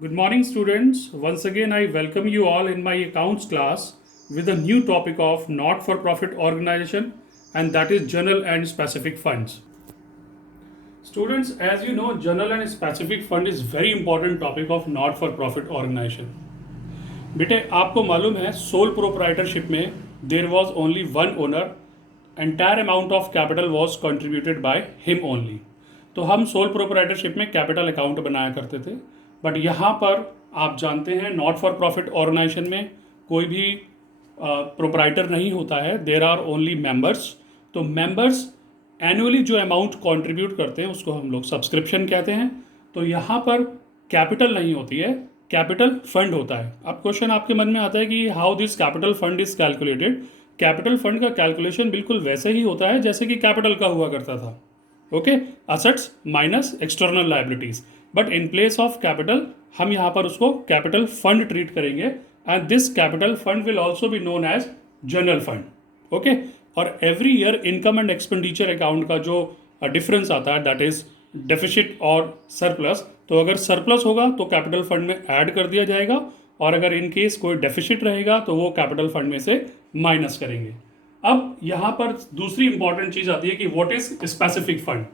Good morning, students. Once again, I welcome you all in my accounts class with a new topic of not for profit organization, and that is general and specific funds. Students, as you know, general and specific fund is very important topic of not for profit organization. बेटे आपको मालूम है sole proprietorship में there was only one owner entire amount of capital was contributed by him only. तो हम sole proprietorship में capital account बनाया करते थे, बट यहाँ पर आप जानते हैं नॉट फॉर प्रॉफिट ऑर्गेनाइजेशन में कोई भी प्रोप्राइटर नहीं होता है, देर आर ओनली मेंबर्स। तो मेंबर्स एनुअली जो अमाउंट कंट्रीब्यूट करते हैं उसको हम लोग सब्सक्रिप्शन कहते हैं। तो यहाँ पर कैपिटल नहीं होती है, कैपिटल फंड होता है। अब क्वेश्चन आपके मन में आता है कि how this capital fund is calculated. Capital fund का कैलकुलेशन बिल्कुल वैसे ही होता है जैसे कि कैपिटल का हुआ करता था। Okay, assets minus external liabilities, but in place of capital हम यहाँ पर उसको कैपिटल फंड ट्रीट करेंगे and this capital fund will also be known as general fund. Okay, और every year income and expenditure account का जो difference आता है that is deficit or surplus. तो अगर सरप्लस होगा तो कैपिटल फंड में ऐड कर दिया जाएगा, और अगर इन केस कोई डेफिसिट रहेगा तो वो कैपिटल फंड में से माइनस करेंगे। अब यहाँ पर दूसरी इंपॉर्टेंट चीज़ आती है कि व्हाट इज स्पेसिफिक फंड।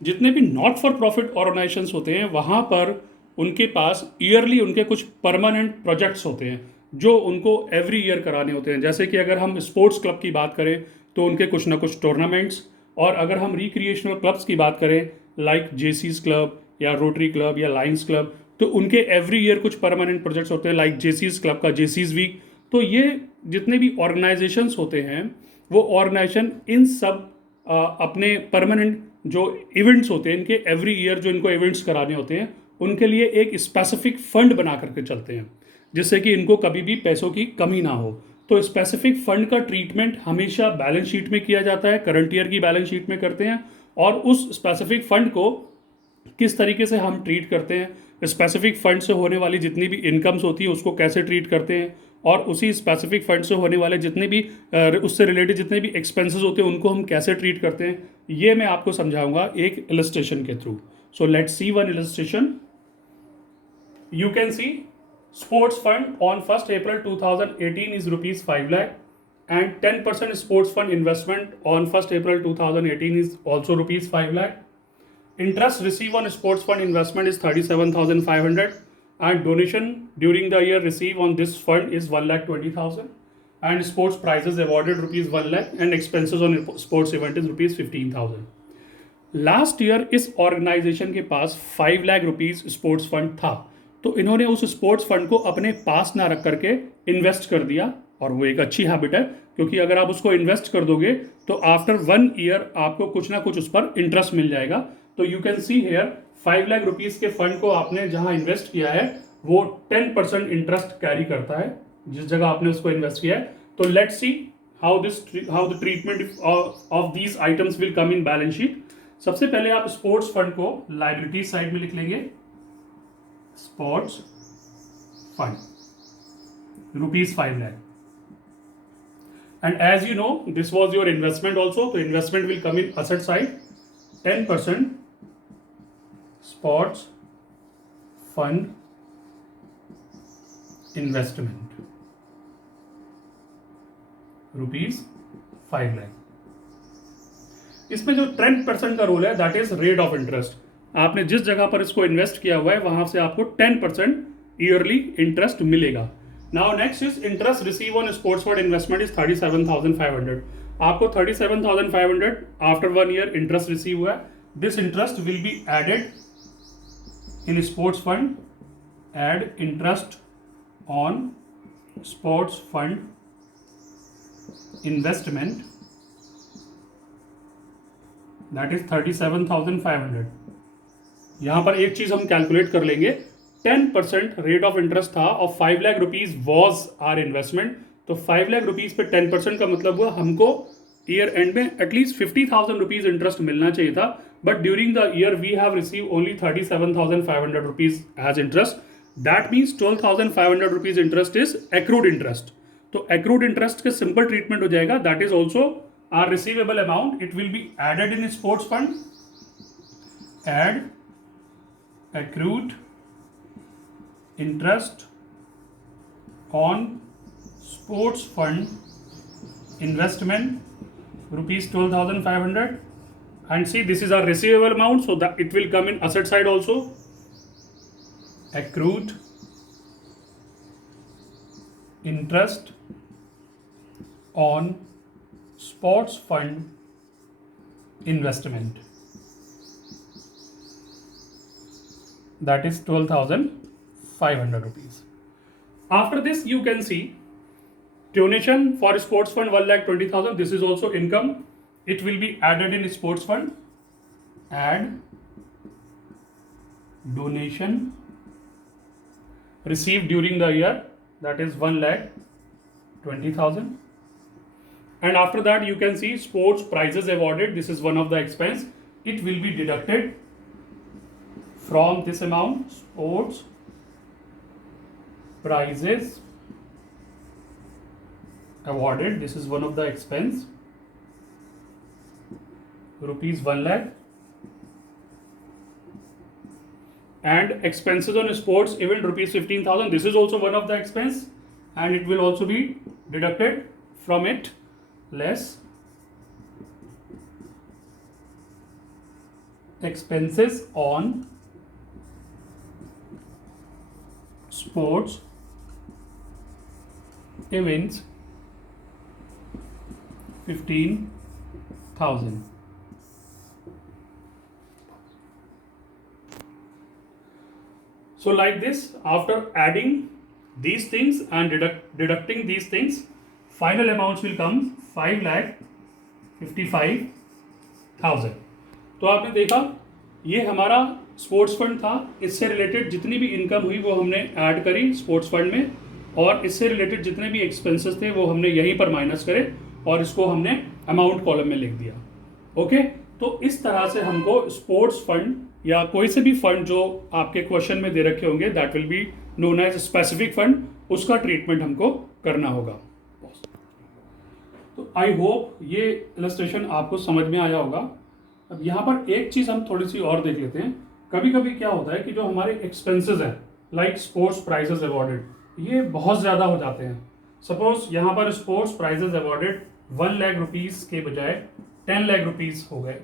जितने भी नॉट फॉर प्रॉफिट ऑर्गेनाइजेशंस होते हैं वहाँ पर उनके पास ईयरली उनके कुछ परमानेंट प्रोजेक्ट्स होते हैं जो उनको एवरी ईयर कराने होते हैं। जैसे कि अगर हम स्पोर्ट्स क्लब की बात करें तो उनके कुछ ना कुछ टूर्नामेंट्स, और अगर हम रिक्रिएशनल क्लब्स की बात करें लाइक जेसीज क्लब या रोटरी क्लब या लाइन्स क्लब, तो उनके एवरी ईयर कुछ परमानेंट प्रोजेक्ट्स होते हैं लाइक जेसीज क्लब का जेसीज वीक। तो ये जितने भी ऑर्गेनाइजेशंस होते हैं वो ऑर्गेनाइजेशन इन सब अपने परमानेंट जो इवेंट्स होते हैं इनके एवरी ईयर जो इनको इवेंट्स कराने होते हैं उनके लिए एक स्पेसिफिक फंड बना करके चलते हैं जिससे कि इनको कभी भी पैसों की कमी ना हो। तो स्पेसिफिक फंड का ट्रीटमेंट हमेशा बैलेंस शीट में किया जाता है, करंट ईयर की बैलेंस शीट में करते हैं। और उस स्पेसिफिक फंड को किस तरीके से हम ट्रीट करते हैं, स्पेसिफिक फंड से होने वाली जितनी भी इनकम्स होती है उसको कैसे ट्रीट करते हैं, और उसी स्पेसिफिक फंड से होने वाले जितने भी उससे रिलेटेड जितने भी एक्सपेंसेस होते हैं उनको हम कैसे ट्रीट करते हैं, ये मैं आपको समझाऊंगा एक इलस्ट्रेशन के through. So let's see one illustration. You can see sports fund on 1st April 2018 is rupees 5 lakh, and 10% sports fund investment on 1st April 2018 is also rupees 5 lakh. Interest received on sports fund investment is 37,500, and donation during the year received on this fund is 1,20,000, and sports prizes awarded rupees 1 lakh, and expenses on sports event is rupees 15,000. Last year इस organisation के पास 5 lakh rupees sports fund था, तो इन्होंने उस sports fund को अपने पास ना रख करके इन्वेस्ट कर दिया। और वो एक अच्छी हैबिट है क्योंकि अगर आप उसको इन्वेस्ट कर दोगे तो आफ्टर 1 ईयर आपको कुछ ना कुछ उस पर इंटरेस्ट मिल जाएगा। तो you can see here 5 lakh rupees के फंड को आपने जहां इन्वेस्ट किया है वो 10% इंटरेस्ट कैरी करता है जिस जगह आपने उसको इन्वेस्ट किया है। तो let's see how the treatment of these items will come in balance sheet. सबसे पहले आप स्पोर्ट्स फंड को लाइबिलिटी साइड में लिख लेंगे, sports fund rupees 5 lakh, and as you know this was your investment also, तो investment will come in asset side. 10% sports fund investment rupees 5 lakh. इसमें जो 10% का रोल है that is rate of interest. आपने जिस जगह पर इसको इन्वेस्ट किया हुआ है वहां से आपको 10% ईयरली इंटरेस्ट मिलेगा। Now next is interest receive on sports fund investment is 37,500। आपको 37,500 आफ्टर 1 ईयर इंटरेस्ट रिसीव हुआ है। This interest will be added in sports fund, add interest on sports fund investment, that is 37,500। यहां पर एक चीज हम calculate कर लेंगे, 10% रेट ऑफ इंटरेस्ट था और 5 lakh rupees was our investment. तो 5 लाख रुपीज पे 10% का मतलब हुआ हमको ईयर एंड में एटलीस्ट 50,000 रुपीज इंटरेस्ट मिलना चाहिए था, but during the year we have receive only 37,500 rupees as interest. That means 12,500 rupees interest is accrued interest. तो एक्रूड इंटरेस्ट के सिंपल ट्रीटमेंट हो जाएगा, that is also our receivable amount, it will be added in sports fund, add accrued interest on sports fund investment rupees 12,500. And see, this is our receivable amount, so that it will come in asset side also. Accrued interest on sports fund investment, that is 12,500 rupees. After this, you can see donation for sports fund 1,20,000. This is also income. It will be added in sports fund. Add donation received during the year, that is 1,20,000. And after that, you can see sports prizes awarded. This is one of the expense. It will be deducted from this amount. Sports prizes awarded. This is one of the expense. Rupees 1 lakh. And expenses on sports event rupees 15,000. This is also one of the expense, and it will also be deducted from it. Less expenses on sports events 15,000. So like this, after adding these things and deducting these things, final amounts will come 5,55,000. तो आपने देखा, ये हमारा sports fund था. इससे related जितनी भी income हुई वो हमने ऐड करी स्पोर्ट्स फंड में, और इससे रिलेटेड जितने भी एक्सपेंसेस थे वो हमने यहीं पर माइनस करे और इसको हमने अमाउंट कॉलम में लिख दिया. ओके, तो इस तरह से हमको स्पोर्ट्स फंड या कोई से भी फंड जो आपके क्वेश्चन में दे रखे होंगे, that will be known as specific fund, उसका ट्रीटमेंट हमको करना होगा. तो आई होप ये इलस्ट्रेशन आपको समझ में आया होगा. अब यहाँ पर एक चीज़ हम थोड़ी सी और देख लेते हैं. कभी कभी क्या होता है कि जो हमारे एक्सपेंसेस हैं लाइक स्पोर्ट्स प्राइजेस अवॉर्डेड, ये बहुत ज़्यादा हो जाते हैं. सपोज यहाँ पर sports prizes awarded 1 lakh rupees के बजाय 10 लाख रुपीज़ हो गए.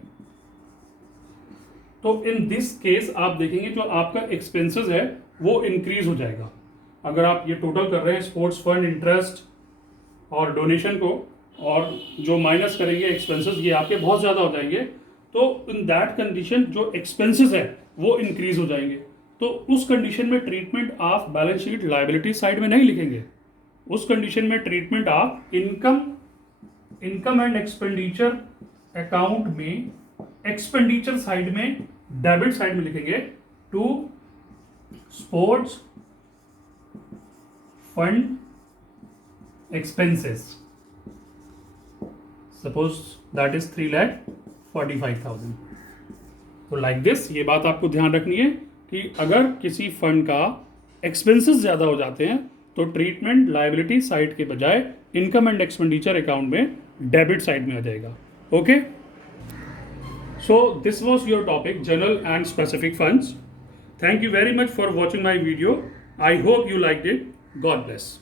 तो इन दिस केस आप देखेंगे जो आपका एक्सपेंसेस है वो इंक्रीज हो जाएगा. अगर आप ये टोटल कर रहे हैं स्पोर्ट्स फंड इंटरेस्ट और डोनेशन को, और जो माइनस करेंगे एक्सपेंसेस, ये आपके बहुत ज़्यादा हो जाएंगे. तो इन दैट कंडीशन जो एक्सपेंसेस है वो इंक्रीज हो जाएंगे. तो उस कंडीशन में ट्रीटमेंट आप बैलेंस शीट लायबिलिटी साइड में नहीं लिखेंगे. उस कंडीशन में ट्रीटमेंट आप इनकम एंड एक्सपेंडिचर अकाउंट में एक्सपेंडिचर साइड में, डेबिट साइड में लिखेंगे to sports fund expenses. Suppose that is 3,45,000. तो लाइक दिस, ये बात आपको ध्यान रखनी है कि अगर किसी फंड का एक्सपेंसेस ज़्यादा हो जाते हैं तो ट्रीटमेंट लायबिलिटी साइड के बजाय इनकम एंड एक्सपेंडिचर अकाउंट में डेबिट साइड में आ जाएगा. Okay, so this was your topic, general and specific funds. Thank you very much for watching my video. I hope you liked it. God bless.